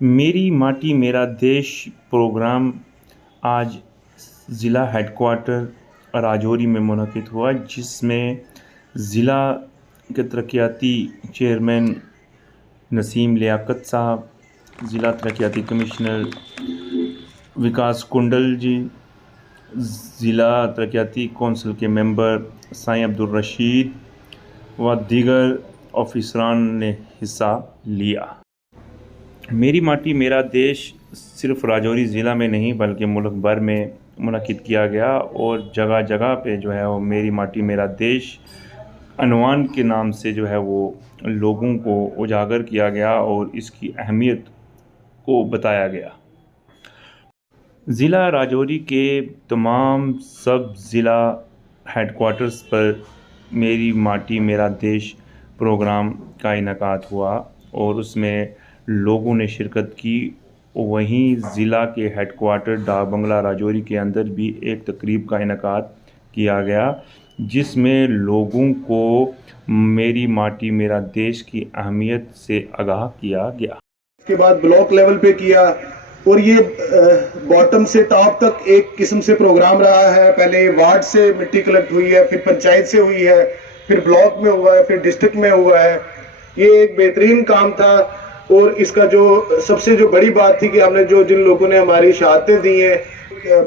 मेरी माटी मेरा देश प्रोग्राम आज ज़िला हेडक्वार्टर राजौरी में मुनक़िद हुआ, जिसमें ज़िला के तरक्याती चेयरमैन नसीम लियाकत साहब, ज़िला तरक्याती कमिश्नर विकास कुंडल जी, ज़िला तरक्याती कौंसिल के मेंबर साईं अब्दुल रशीद व दीगर ऑफिसरान ने हिस्सा लिया। मेरी माटी मेरा देश सिर्फ़ राजौरी ज़िला में नहीं बल्कि मुल्क भर में मुनक़िद किया गया और जगह जगह पे जो है वो मेरी माटी मेरा देश अनवान के नाम से जो है वो लोगों को उजागर किया गया और इसकी अहमियत को बताया गया। ज़िला राजौरी के तमाम सब ज़िला हेडक्वार्टर्स पर मेरी माटी मेरा देश प्रोग्राम का इनेकाद हुआ और उसमें लोगों ने शिरकत की। वहीं ज़िला के हेडक्वार्टर डाक बंगला राजौरी के अंदर भी एक तकरीब का इनेकाद किया गया, जिसमें लोगों को मेरी माटी मेरा देश की अहमियत से आगाह किया गया। इसके बाद ब्लॉक लेवल पे किया और ये बॉटम से टॉप तक एक किस्म से प्रोग्राम रहा है। पहले वार्ड से मिट्टी कलेक्ट हुई है, फिर पंचायत से हुई है, फिर ब्लॉक में हुआ है, फिर डिस्ट्रिक्ट में हुआ है। ये एक बेहतरीन काम था और इसका जो सबसे जो बड़ी बात थी कि हमने जो जिन लोगों ने हमारी शहादतें दी हैं,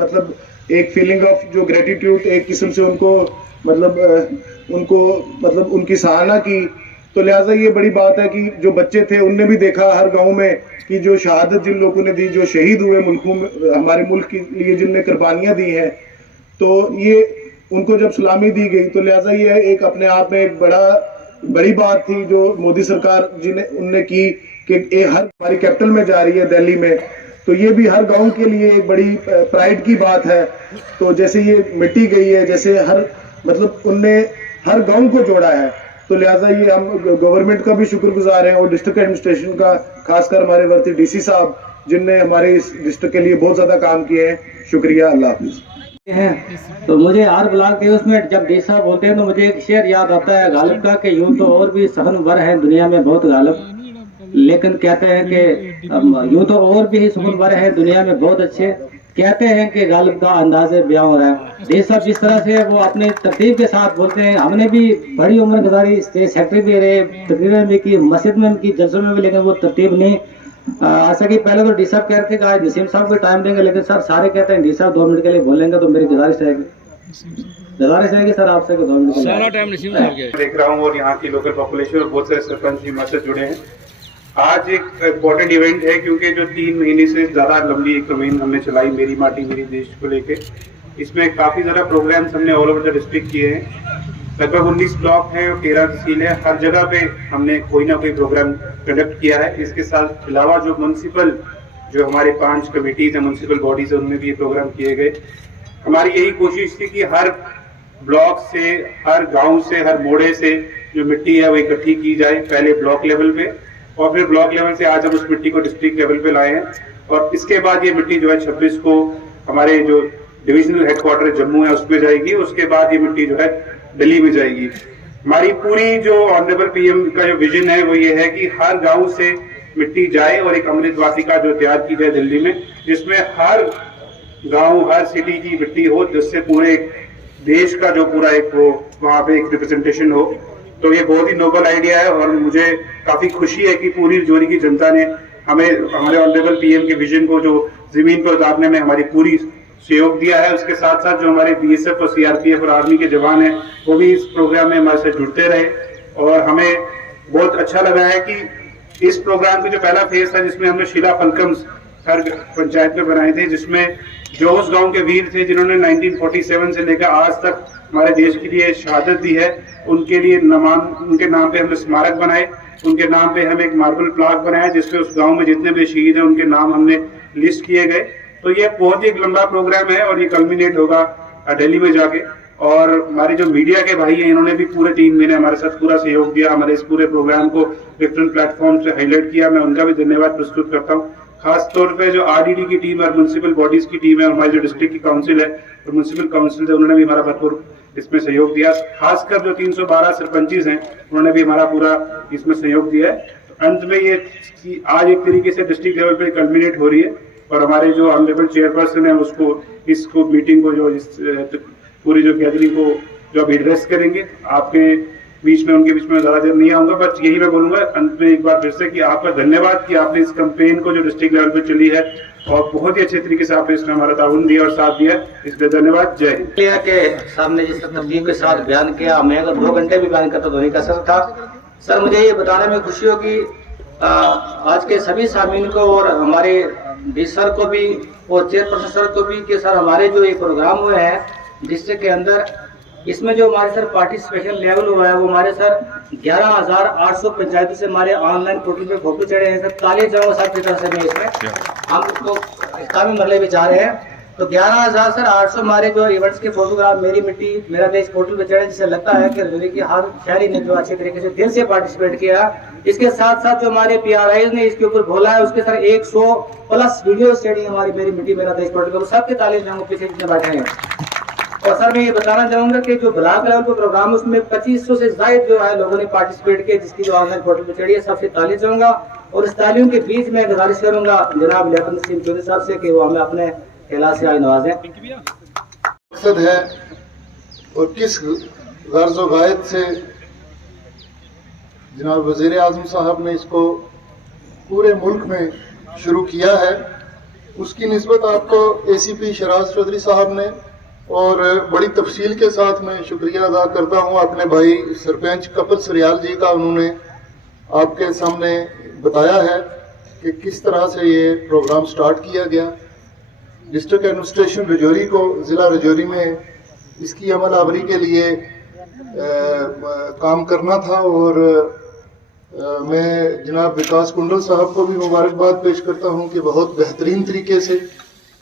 मतलब एक फीलिंग ऑफ जो ग्रेटिट्यूड एक किस्म से उनको उनकी सराहना की। तो लिहाजा ये बड़ी बात है कि जो बच्चे थे उनने भी देखा हर गांव में कि जो शहादत जिन लोगों ने दी, जो शहीद हुए मुल्कों में, हमारे मुल्क के लिए जिनने कुर्बानियां दी हैं, तो ये उनको जब सलामी दी गई तो लिहाजा ये एक अपने आप में एक बड़ी बात थी जो मोदी सरकार उनने की कि ये हर हमारी कैपिटल में जा रही है दिल्ली में, तो ये भी हर गांव के लिए एक बड़ी प्राइड की बात है। तो जैसे ये मिट्टी गई है, जैसे उनने हर गांव को जोड़ा है, तो लिहाजा ये हम गवर्नमेंट का भी शुक्रगुजार हैं और डिस्ट्रिक्ट एडमिनिस्ट्रेशन का, खासकर हमारे वर्ती डीसी साहब जिनने हमारे इस डिस्ट्रिक्ट के लिए बहुत ज्यादा काम किए हैं। शुक्रिया, अल्लाह हाफिज। तो मुझे हर ब्लॉक के उसमें जब डी साहब बोलते हैं तो मुझे एक शेर याद आता है गालिब का कि यूं तो और भी सहनवर है दुनिया में बहुत गालिब, लेकिन कहते हैं कि यूं तो और भी सहनवर है दुनिया में बहुत अच्छे, कहते हैं कि गालिब का अंदाज़े बयां हो रहा है। डी साहब जिस तरह से वो अपने तरतीब के साथ बोलते हैं, हमने भी बड़ी उम्र गुजारी, स्टेट सेक्रेटरी भी रहे, तकरीरें भी की, मस्जिद में की, जलसों में भी, लेकिन वो तरतीब नहीं। ऐसा कि पहले तो डी साहब कह रहे थे कि आज नसीम साहब को टाइम देंगे, लेकिन सर सारे कहते हैं डी साहब 2 मिनट के लिए बोलेंगे, तो मेरी गुजारिश रहेगी सर आपसे कि 2 मिनट के लिए सारा टाइम नसीम साहब के देख रहा हूँ और यहाँ की लोकल पॉपुलेशन और बहुत सारे सरपंच भी हमारे से जुड़े हैं। आज एक इम्पोर्टेंट इवेंट है क्योंकि जो 3 महीने से ज़्यादा लंबी एक कैंपेन हमने चलाई मेरी माटी मेरी देश को लेके, इसमें काफ़ी ज़्यादा प्रोग्राम्स हमने ऑल ओवर द डिस्ट्रिक्ट किए हैं। लगभग 19 ब्लॉक हैं और 13 तहसील है। हर जगह पे हमने कोई ना कोई प्रोग्राम कंडक्ट किया है। इसके साथ अलावा जो म्यूनसिपल जो हमारे 5 कमेटीज हैं, म्यूनसिपल बॉडीज है, उनमें भी ये प्रोग्राम किए गए। हमारी यही कोशिश थी कि हर ब्लॉक से, हर गाँव से, हर मोड़े से जो मिट्टी है वो इकट्ठी की जाए, पहले ब्लॉक लेवल पे और फिर ब्लॉक लेवल से आज हम उस मिट्टी को डिस्ट्रिक्ट लेवल पे लाए हैं। और इसके बाद ये मिट्टी जो है 26 को हमारे जो डिविजनल हेडक्वार्टर जम्मू है उसमें जाएगी। उसके बाद ये मिट्टी जो है दिल्ली में जाएगी। हमारी पूरी जो ऑनरेबल पीएम का जो विजन है वो ये है कि हर गांव से मिट्टी जाए और एक अमृत वाटिका जो तैयार की जाए दिल्ली में, जिसमें हर गांव, हर सिटी की मिट्टी हो, जिससे पूरे देश का जो पूरा एक वो वहां पे एक रिप्रेजेंटेशन हो। तो ये बहुत ही नोबल आइडिया है और मुझे काफी खुशी है कि पूरी जोरी की जनता ने हमें हमारे ऑनरेबल पीएम के विजन को जो जमीन पर उतारने में हमारी पूरी सहयोग दिया है। उसके साथ साथ जो हमारे बीएसएफ और सीआरपीएफ और आर्मी के जवान हैं वो भी इस प्रोग्राम में हमारे साथ जुड़ते रहे और हमें बहुत अच्छा लगा है कि इस प्रोग्राम का जो पहला फेज था जिसमें हमने शिला फलकम्स हर पंचायत में बनाए थे, जिसमें जो उस गांव के वीर थे जिन्होंने 1947 से लेकर आज तक हमारे देश के लिए शहादत दी है, उनके लिए उनके नाम पे हमने स्मारक बनाए, उनके नाम पे हम एक मार्बल प्लाक बनाया जिसपे उस गांव में जितने भी शहीद हैं उनके नाम हमने लिस्ट किए गए। तो ये बहुत ही एक लंबा प्रोग्राम है और ये कल्मिनेट होगा दिल्ली में जाके। और हमारे जो मीडिया के भाई हैं इन्होंने भी पूरे 3 महीने हमारे साथ पूरा सहयोग दिया, हमारे इस पूरे प्रोग्राम को डिफरेंट प्लेटफॉर्म से हाईलाइट किया। मैं उनका भी धन्यवाद प्रस्तुत करता हूँ। खास तौर पे जो आरडीडी की टीम और म्यूनसिपल बॉडीज की टीम है और हमारी जो डिस्ट्रिक्ट की काउंसिल है और म्यूनसिपल काउंसिल है, उन्होंने भी हमारा भरपूर इसमें सहयोग दिया। खासकर जो 312 सरपंचीज हैं उन्होंने भी हमारा पूरा इसमें सहयोग दिया है। अंत में ये कि आज एक तरीके से डिस्ट्रिक्ट लेवल पे कल्मिनेट हो रही है और हमारे जो ऑनरेबल चेयरपर्सन है उसको इसको मीटिंग को जो पूरी जो गैदरिंग को जो आप एड्रेस करेंगे, आपके बीच में उनके बीच में ज़्यादा देर नहीं आऊंगा, बस यही मैं बोलूंगा अंत में एक बार फिर से कि आपका धन्यवाद कि आपने इस कैंपेन को जो डिस्ट्रिक्ट लेवल पे चली है और बहुत ही अच्छे तरीके से आपने इसमें हमारा ताउन दिया और साथ दिया, इसलिए धन्यवाद। जय हिंद। के सामने जिस तरतीब के साथ बयान किया, मैं अगर 2 घंटे भी बयान करता तो नहीं कर सकता। सर मुझे ये बताने में खुशी होगी आज के सभी सामीन को और हमारे डी सर को भी और चेयरपर्सन सर को भी कि सर हमारे जो ये प्रोग्राम हुए हैं डिस्ट्रिक्ट के अंदर, इसमें जो हमारे सर पार्टिसिपेशन लेवल हुआ है वो हमारे सर 11,800 पंचायतों से हमारे ऑनलाइन पोर्टल पे फोटो चढ़े हैं सर। तालियां जाऊंगा सर की तरफ से मैं इसमें हम उसको काफी मरले भी जा रहे हैं। तो 11,800 हमारे जो इवेंट्स के फोटोग्राफ मेरी मिट्टी मेरा देश पोर्टल पे चढ़े, जिससे लगता है कि रजौरी की हर शहरी ने जो अच्छे तरीके से दिल से पार्टिसिपेट किया। इसके साथ साथ जो हमारे PRIs ने इसके ऊपर बोला है उसके सर 100+ वीडियो स्टडी हमारी मेरी मिट्टी मेरा देश पोर्टल पर सबके तालियां जाऊंगा पीछे जितने बैठे हैं। और सर मैं ये बताना चाहूंगा कि जो ब्लॉक लेवल पर प्रोग्राम उसमें 2500 से ज्यादा जो है लोगों ने पार्टिसिपेट किया, जिसकी जो ऑनलाइन पोर्टल पर चढ़ी है, सबसे तालियां चाहूंगा। और इस तालियों के बीच में गुजारिश करूंगा जनाब लियाकत नसीम चौधरी साहब से कि वो हमें अपने खिला से आज नवाजें। मकसद है और किस गर्ज व गायत से जनाब वज़ीर आज़म साहब ने इसको पूरे मुल्क में शुरू किया है, उसकी निस्बत आपको ACP शराज चौधरी साहब ने और बड़ी तफसील के साथ मैं शुक्रिया अदा करता हूँ अपने भाई सरपंच कपिल सरियाल जी का। उन्होंने आपके सामने बताया है कि किस तरह से ये प्रोग्राम स्टार्ट किया गया। डिस्ट्रिक्ट एडमिनिस्ट्रेशन रजौरी को ज़िला रजौरी में इसकी अमल आवरी के लिए काम करना था और मैं जनाब विकास कुंडल साहब को भी मुबारकबाद पेश करता हूं कि बहुत बेहतरीन तरीके से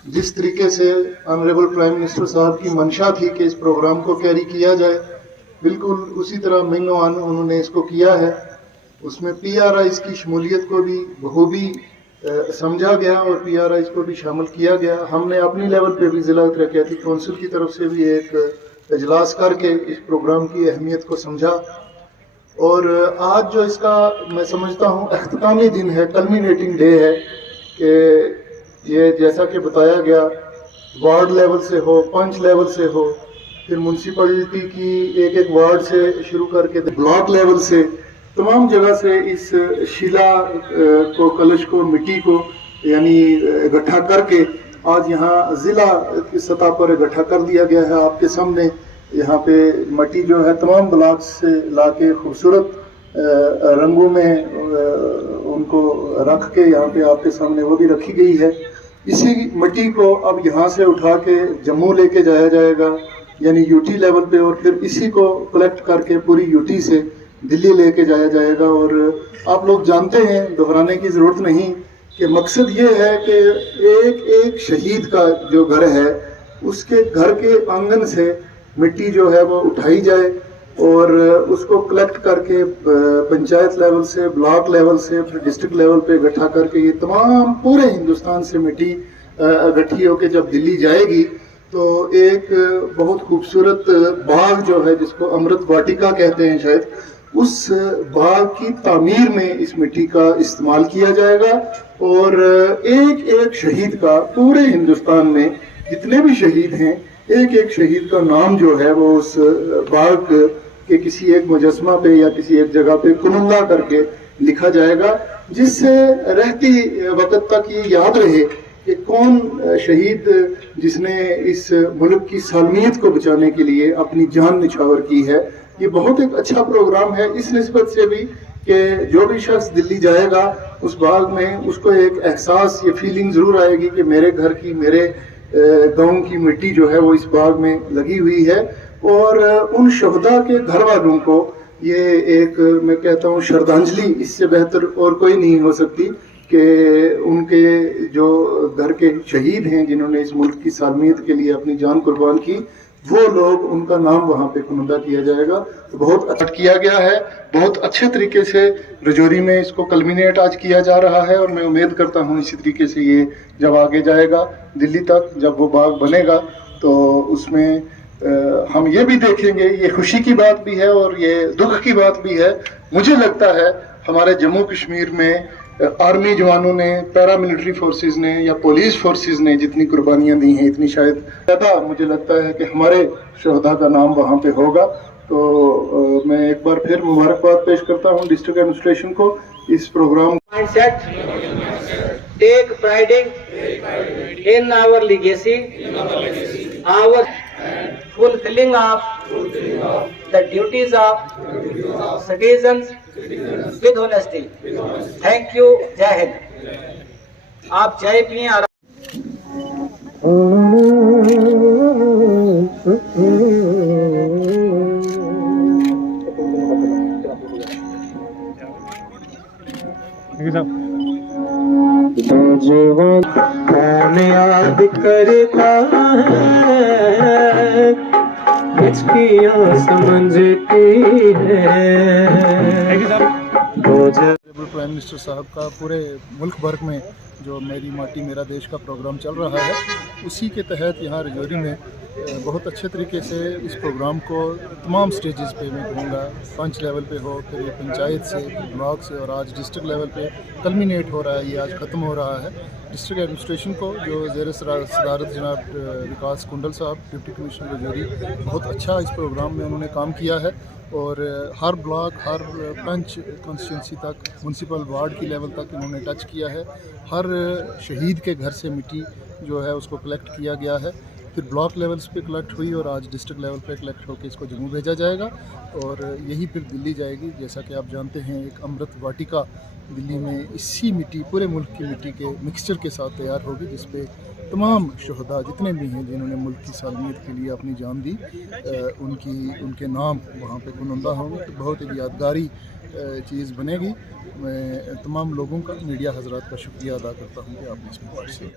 जिस तरीके से ऑनरेबल प्राइम मिनिस्टर साहब की मंशा थी कि इस प्रोग्राम को कैरी किया जाए, बिल्कुल उसी तरह मिनोआन उन्होंने इसको किया है। उसमें PRIs की शमूलियत को भी बखूबी समझा गया और PRIs को भी शामिल किया गया। हमने अपनी लेवल पे भी ज़िला तरक्याती कौंसिल की तरफ से भी एक इजलास करके इस प्रोग्राम की अहमियत को समझा और आज जो इसका मैं समझता हूँ अख्तामी दिन है, कल्मिनेटिंग डे है कि ये जैसा कि बताया गया वार्ड लेवल से हो, पंच लेवल से हो, फिर म्यूनसिपलिटी की एक वार्ड से शुरू करके ब्लॉक लेवल से तमाम जगह से इस शिला को, कलश को, मिट्टी को यानी इकट्ठा करके आज यहाँ ज़िला की सतह पर इकट्ठा कर दिया गया है। आपके सामने यहाँ पे मिट्टी जो है तमाम ब्लॉक से लाके खूबसूरत रंगों में उनको रख के यहाँ पे आपके सामने वो भी रखी गई है। इसी मिट्टी को अब यहाँ से उठा के जम्मू लेके जाया जाएगा यानी UT लेवल पे और फिर इसी को कलेक्ट करके पूरी UT से दिल्ली लेके जाया जाएगा। और आप लोग जानते हैं, दोहराने की ज़रूरत नहीं कि मकसद ये है कि एक एक शहीद का जो घर है उसके घर के आंगन से मिट्टी जो है वो उठाई जाए और उसको कलेक्ट करके पंचायत लेवल से, ब्लॉक लेवल से, फिर डिस्ट्रिक्ट लेवल पे इकट्ठा करके ये तमाम पूरे हिंदुस्तान से मिट्टी इकट्ठी होकर जब दिल्ली जाएगी तो एक बहुत खूबसूरत बाग जो है जिसको अमृत वाटिका कहते हैं शायद, उस बाग की तामीर में इस मिट्टी का इस्तेमाल किया जाएगा और एक एक शहीद का पूरे हिंदुस्तान में जितने भी शहीद हैं एक एक शहीद का नाम जो है वो उस बाग के किसी एक मुजस्मा पे या किसी एक जगह पे कुनुल्ला करके लिखा जाएगा, जिससे रहती वक्त तक ये याद रहे कि कौन शहीद जिसने इस मुल्क की सालमियत को बचाने के लिए अपनी जान निछावर की है। ये बहुत एक अच्छा प्रोग्राम है इस निस्बत से भी कि जो भी शख्स दिल्ली जाएगा उस बाग में उसको एक एहसास, ये फीलिंग जरूर आएगी कि मेरे घर की, मेरे गांव की मिट्टी जो है वो इस बाग में लगी हुई है। और उन शहदा के घर वालों को ये एक मैं कहता हूँ श्रद्धांजलि इससे बेहतर और कोई नहीं हो सकती कि उनके जो घर के शहीद हैं जिन्होंने इस मुल्क की सालमियत के लिए अपनी जान कुर्बान की, वो लोग, उनका नाम वहाँ पे कुनंदा किया जाएगा। तो बहुत अच्छा किया गया है, बहुत अच्छे तरीके से रजौरी में इसको कल्मिनेट आज किया जा रहा है और मैं उम्मीद करता हूँ इसी तरीके से ये जब आगे जाएगा दिल्ली तक, जब वो बाग बनेगा तो उसमें हम ये भी देखेंगे, ये खुशी की बात भी है और ये दुख की बात भी है। मुझे लगता है हमारे जम्मू कश्मीर में आर्मी जवानों ने, पैरामिलिट्री फोर्सेस ने या पुलिस फोर्सेस ने जितनी कुर्बानियां दी हैं, इतनी शायद ज़्यादा मुझे लगता है कि हमारे शहदा का नाम वहाँ पे होगा। तो मैं एक बार फिर मुबारकबाद पेश करता हूँ डिस्ट्रिक्ट एडमिनिस्ट्रेशन को इस programme. Mindset, take pride in our legacy, our fulfilling of the duties of citizens with honesty. Thank you. जय हिंद। आप जय पिए और कौन याद करता है, किसकियाँ समझती है। प्राइम मिनिस्टर साहब का पूरे मुल्क भर में जो मेरी माटी मेरा देश का प्रोग्राम चल रहा है, उसी के तहत यहाँ राजौरी में बहुत अच्छे तरीके से इस प्रोग्राम को तमाम स्टेजेस पे मैं कहूँगा, पंच लेवल पे हो, फिर ये पंचायत से, ब्लॉक से, और आज डिस्ट्रिक्ट लेवल पे कल्मिनेट हो रहा है, ये आज ख़त्म हो रहा है। डिस्ट्रिक्ट एडमिनिस्ट्रेशन को जो ज़ेर सदारत जनाब विकास कुंडल साहब डिप्टी कमिश्नर राजौरी, बहुत अच्छा इस प्रोग्राम में उन्होंने काम किया है। और हर ब्लॉक, हर पंच कॉन्स्टिट्यूंसी तक, म्यूनसिपल वार्ड की लेवल तक इन्होंने टच किया है। हर शहीद के घर से मिट्टी जो है उसको कलेक्ट किया गया है, फिर ब्लॉक लेवल्स पे कलेक्ट हुई और आज डिस्ट्रिक्ट लेवल पे कलेक्ट होकर इसको जम्मू भेजा जाएगा और यही फिर दिल्ली जाएगी। जैसा कि आप जानते हैं, एक अमृत वाटिका दिल्ली में इसी मिट्टी, पूरे मुल्क की मिट्टी के मिक्सचर के साथ तैयार होगी, जिस पे तमाम शहदा जितने भी हैं जिन्होंने मुल्क की सालमियत के लिए अपनी जान दी, उनके नाम वहाँ पे गुनंदा होंगे। तो बहुत एक यादगारी चीज़ बनेगी। मैं तमाम लोगों का, मीडिया हजरात का शुक्रिया अदा करता हूँ कि आपने इसमें पार्टिसिपेट